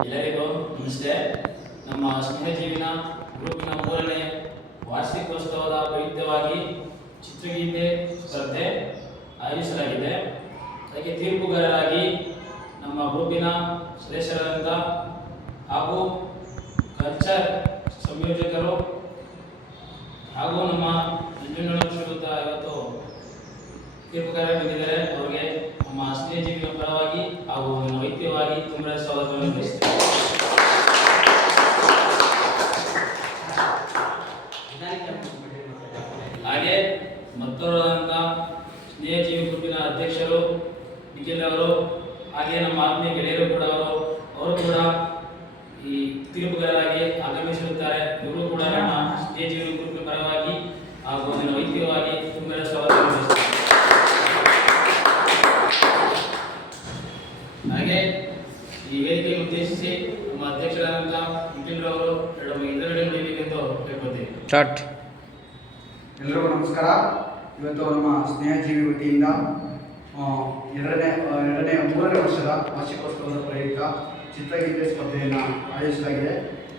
ಎಲ್ಲರಿಗೂ ನಮಸ್ತೆ. ನಮ್ಮ ಸ್ನೇಹಜೀವಿನ ಗ್ರೂಪಿನ 3ನೇ ವಾರ್ಷಿಕೋತ್ಸವದ ಪ್ರಯುಕ್ತವಾಗಿ ಚಿತ್ರಗೀತೆ ಸ್ಪರ್ಧೆ ಆಯೋಜಿಸಲಾಗಿದೆ. ಅದಕ್ಕೆ ತೀರ್ಪುಗಾರರಾಗಿ ನಮ್ಮ ಗ್ರೂಪಿನ ಸದಸ್ಯರಾದಂಥ ಹಾಗೂ ಕಲ್ಚರ್ ಸಂಯೋಜಕರು ಹಾಗೂ ನಮ್ಮ ನಂಜುಂಡನ ಶ್ರೀಯುತ ಇವತ್ತು ತೀರ್ಪುಗಾರ ಬಂದಿದ್ದಾರೆ. ಅವರಿಗೆ ನಮ್ಮ ಸ್ನೇಹಜೀವಿನ ಪರವಾಗಿ ಹಾಗೂ ನನ್ನ ವೈದ್ಯವಾಗಿ ತುಂಬ ಸ್ವಾಗತವನ್ನು ಬಯಸುತ್ತೇನೆ. ಹಾಗೆ ಮತ್ತವರಾದಂಥ ಸ್ನೇಹಜೀವಿ ಗ್ರೂಪಿನ ಅಧ್ಯಕ್ಷರು ನಿಖಿಲ್ ಅವರು, ಹಾಗೆ ನಮ್ಮ ಆತ್ಮೀಯ ಗೆಳೆಯರು ಕೂಡ ಅವರು ಕೂಡ ಈ ತೀರ್ಪುಗಾರರಾಗಿ ಆಗಮಿಸಿರುತ್ತಾರೆ. ಇವರು ಕೂಡ ನಮ್ಮ ಸ್ನೇಹಜೀವಿ ಗ್ರೂಪಿನ ಪರವಾಗಿ ಹಾಗೂ ನನ್ನ ವೈದ್ಯವಾಗಿ ತುಂಬ ಸ್ವಾಗತವನ್ನು ಬಯಸುತ್ತೇನೆ. ಹಾಗೆ ಈ ವೇದಿಕೆಯನ್ನು ಉದ್ದೇಶಿಸಿ ನಮ್ಮ ಅಧ್ಯಕ್ಷರಾದಂಥ ನಿಖಿಲ್ ಅವರು ಎದುರುಗಡೆ ನುಡಿಬೇಕೆಂದು ಕೇಳ್ಕೊಳ್ತೀವಿ. ಎಲ್ಲರಿಗೂ ನಮಸ್ಕಾರ. ಇವತ್ತು ನಮ್ಮ ಸ್ನೇಹಜೀವಿ ವತಿಯಿಂದ ಮೂರನೇ ವರ್ಷದ ವಾರ್ಷಿಕೋತ್ಸವದ ಪ್ರಯುಕ್ತ ಚಿತ್ರಗೀತೆ ಸ್ಪರ್ಧೆಯನ್ನು ಆಯೋಜಿಸಲಾಗಿದೆ.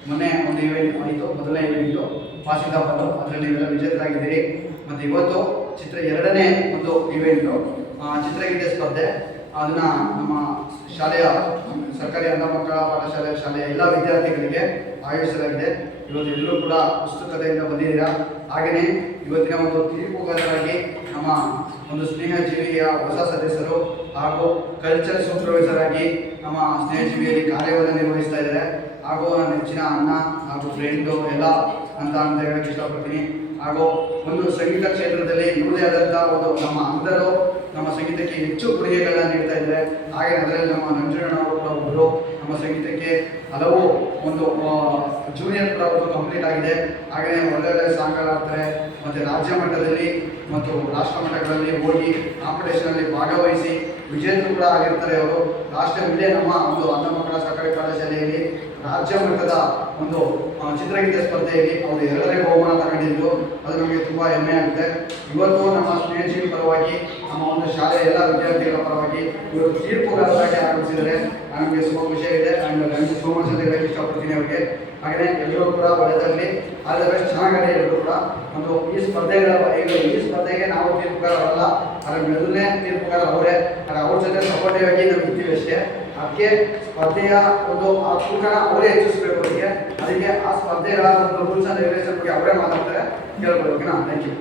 ಮೊನ್ನೆ ಒಂದು ಇವೆಂಟ್ ಆಯಿತು, ಮೊದಲನೇ ಇವೆಂಟು ಪಾಸಿಂದ ಬಂದು ಅದರಲ್ಲಿ ನೀವೆಲ್ಲ ವಿಜೇತರಾಗಿದ್ದೀರಿ. ಮತ್ತು ಇವತ್ತು ಎರಡನೇ ಒಂದು ಇವೆಂಟು ಚಿತ್ರಗೀತೆ ಸ್ಪರ್ಧೆ, ಅದನ್ನು ನಮ್ಮ ಶಾಲೆಯ ಸರ್ಕಾರಿ ಅಂಧ ಮಕ್ಕಳ ಶಾಲೆಯ ಎಲ್ಲ ವಿದ್ಯಾರ್ಥಿಗಳಿಗೆ ಆಯೋಜಿಸಲಾಗಿದೆ. ಇವತ್ತು ಎಲ್ಲರೂ ಕೂಡ ಉತ್ಸುಕತೆಯಿಂದ ಬಂದಿದ್ದೀರಾ. ಹಾಗೆಯೇ ಇವತ್ತಿನ ಒಂದು ತೀರ್ಪುಗಾರರಾಗಿ ನಮ್ಮ ಒಂದು ಸ್ನೇಹಜೀವಿಯ ಹೊಸ ಸದಸ್ಯರು ಹಾಗೂ ಕಲ್ಚರ್ ಸೂಪರ್ವೈಸರ್ ಆಗಿ ನಮ್ಮ ಸ್ನೇಹಜೀವಿಯಲ್ಲಿ ಕಾರ್ಯವನ್ನು ನಿರ್ವಹಿಸ್ತಾ ಇದ್ದಾರೆ. ಹಾಗೂ ನೆಚ್ಚಿನ ಅಣ್ಣ ಹಾಗೂ ಫ್ರೆಂಡು ಎಲ್ಲ ಅಂತ ಹೇಳಕ್ಕೆ ಇಷ್ಟಪಡ್ತೀನಿ. ಹಾಗೂ ಒಂದು ಸಂಗೀತ ಕ್ಷೇತ್ರದಲ್ಲಿ ಇವುದೇ ಆದಂಥ ಒಂದು ನಮ್ಮ ಅಂಧರು ನಮ್ಮ ಸಂಗೀತಕ್ಕೆ ಹೆಚ್ಚು ಕೊಡುಗೆಗಳನ್ನ ನೀಡ್ತಾ ಇದ್ದಾರೆ. ಹಾಗೆ ಅದರಲ್ಲಿ ನಮ್ಮ ನಂಜುಂಡನವರು ಕೂಡ ಒಬ್ಬರು ನಮ್ಮ ಸಂಗೀತಕ್ಕೆ ಹಲವು ಒಂದು ಜೂನಿಯರ್ ಕೂಡ ಒಂದು ಕಂಪ್ಲೀಟ್ ಆಗಿದೆ. ಹಾಗೆಯೇ ಒಳ್ಳೊಳ್ಳೆ ಸಾಂಗ್ಗಳಾಗ್ತಾರೆ ಮತ್ತು ರಾಜ್ಯ ಮಟ್ಟದಲ್ಲಿ ಮತ್ತು ರಾಷ್ಟ್ರ ಮಟ್ಟಗಳಲ್ಲಿ ಹೋಗಿ ಕಾಂಪಿಟೇಷನಲ್ಲಿ ಭಾಗವಹಿಸಿ ವಿಜೇತರು ಕೂಡ ಆಗಿರ್ತಾರೆ. ಅವರು ಲಾಸ್ಟ್ ಟೈಮ್ ಇಲ್ಲೇ ನಮ್ಮ ಒಂದು ಅಂಧ ಮಕ್ಕಳ ಸರ್ಕಾರಿ ಶಾಲೆಯಲ್ಲಿ ರಾಜ್ಯ ಮಟ್ಟದ ಒಂದು ಚಿತ್ರಗೀತೆ ಸ್ಪರ್ಧೆಯಲ್ಲಿ ಅವರು 2ನೇ ಬಹುಮಾನ ತಗೊಂಡಿದ್ದು. ಅದು ನಮಗೆ ತುಂಬ ಹೆಮ್ಮೆ ಆಗುತ್ತೆ. ಇವತ್ತು ನಮ್ಮ ಸ್ನೇಹಜೀವಿ ಪರವಾಗಿ ನಮ್ಮ ಒಂದು ಶಾಲೆಯ ಎಲ್ಲ ವಿದ್ಯಾರ್ಥಿಗಳ ಪರವಾಗಿ ಇವತ್ತು ತೀರ್ಪುಗಾರರಾಗಿ ಆಗಮಿಸಿದರೆ ನನಗೆ ತುಂಬ ಖುಷಿ ಇದೆ. ನನಗೆ ಸೋ ಮಚ್ ಅಂತ ಹೇಳಕ್ಕೆ ಇಷ್ಟಪಡ್ತೀನಿ ಅವರಿಗೆ. ಹಾಗೆಯೇ ಎಲ್ಲರೂ ಕೂಡ ಒಳ್ಳೆಯದಾಗಲಿ, ಆದರೆ ಬೆಸ್ಟ್ ಚೆನ್ನಾಗಲಿ. ಎಲ್ಲರೂ ಕೂಡ ಒಂದು ಈ ಸ್ಪರ್ಧೆಗೆ ನಾವು ತೀರ್ಪುಗಾರರಲ್ಲ, ಅದರ ಮೊದಲನೇ ತೀರ್ಪುಗಾರ ಅವರೇ. ಅವ್ರ ಜೊತೆ ಸಪೋರ್ಟಿವ್ ಆಗಿ ನಾವು ಇರ್ತೀವಿ ಅಷ್ಟೇ. ಅದಕ್ಕೆ ಸ್ಪರ್ಧೆಯ ಒಂದು ಆ ತೂಕನ ಅವರೇ ಹೆಚ್ಚಿಸಬೇಕು. ಅದಕ್ಕೆ ಆ ಸ್ಪರ್ಧೆಗಳ ಒಂದು ರೂಲ್ಸ್ ಆ್ಯಂಡ್ ರೆಗ್ಯುಲೇಷನ್ ಬಗ್ಗೆ ಅವರೇ ಮಾತಾಡ್ತಾರೆ, ಕೇಳ್ಬೋದು. ಓಕೆನಾ? Thank you.